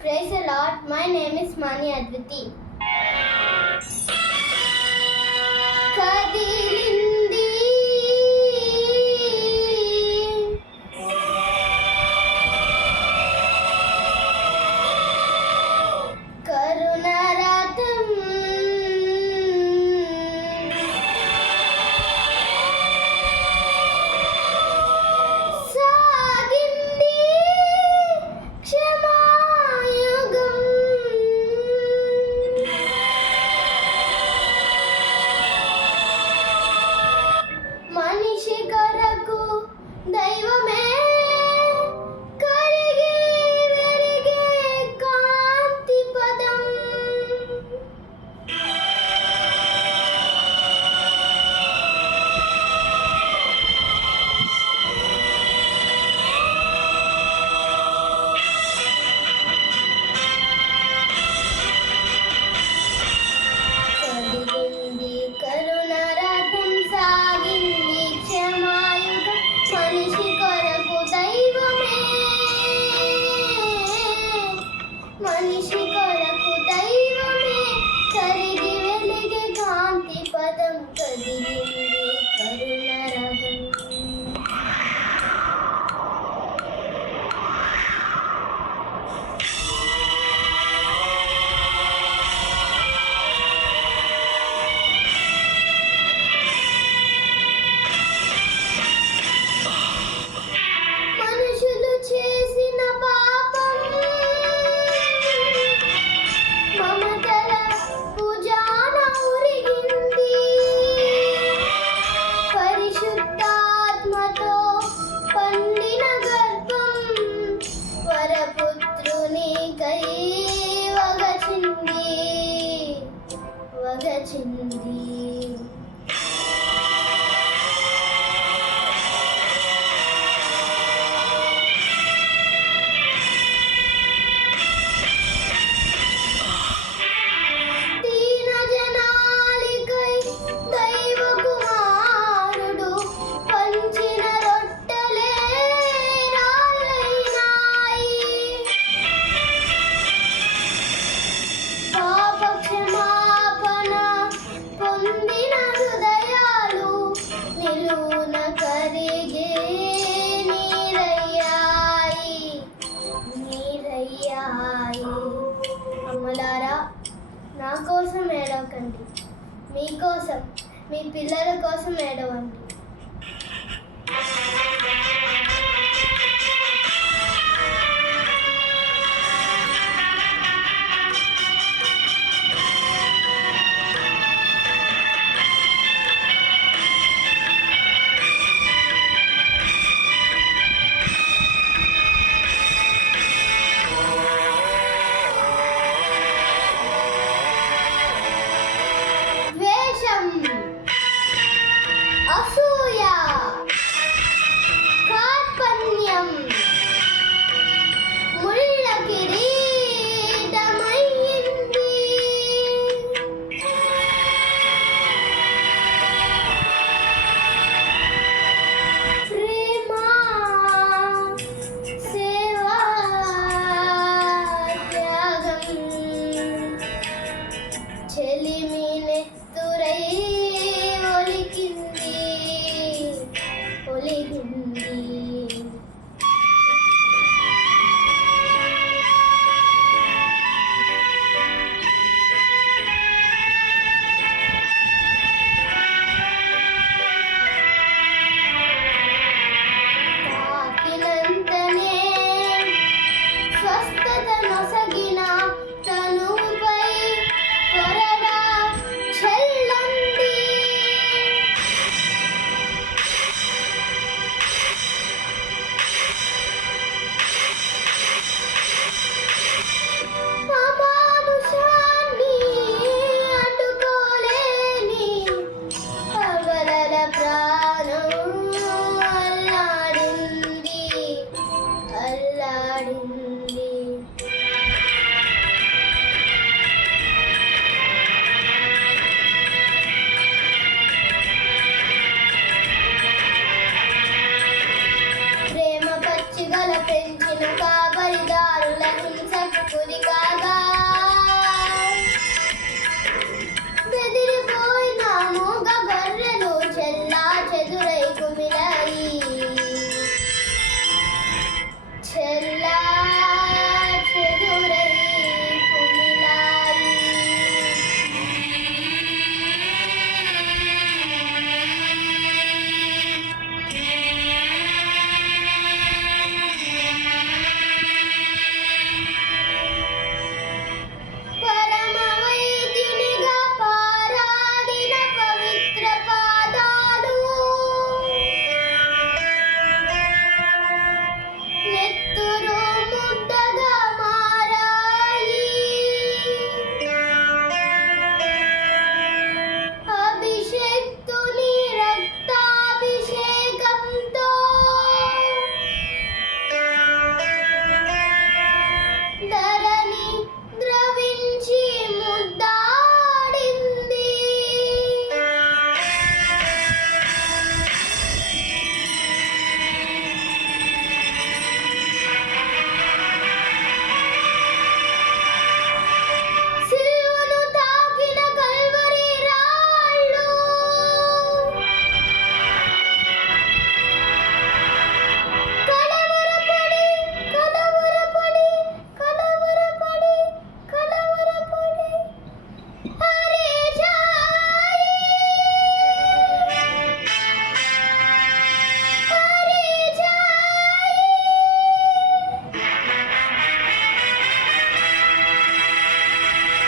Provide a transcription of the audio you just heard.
Praise the Lord. My name is Mani Adviti. కదిలింది కరుణరథం సాగింది క్షమాయుగం మనిషి కొరకు దైవమే కరిగి వెలిగే కాంతి పదం కదిలింది కరుణరథం సాగింది క్షమాయుగం మనిషి కొరకు దైవమే మనిషి కొరకు దైవమే కరిగి వెలిగే కాంతి పదం కదిలింది కరుణరథం మనుషులు చేసిన పాపం మమతల భుజాన ఉరిగింది పరిశుద్ధాత్మతో పండిన గర్భం వరపుత్రునికై వగచింది దీన జనాలికై దైవ కుమారుడు పంచిన రొట్టెలే రాళ్ళైనాయి పాప క్షమాపణ పొందిన హృదయాలు నిలువున కరిగే నీరయ్యాయి అమ్మలారా నా కోసం ఏడవకండి మీకోసం మీ పిల్లల కోసం ఏడవండి ద్వేషం అసూయ కార్పణ్యం ముళ్ళ కిరీటమయ్యింది ప్రేమ సేవ త్యాగం చెలిమి నెత్తురై ఒలిగింది తాకినంతనే స్వస్థత నొసగి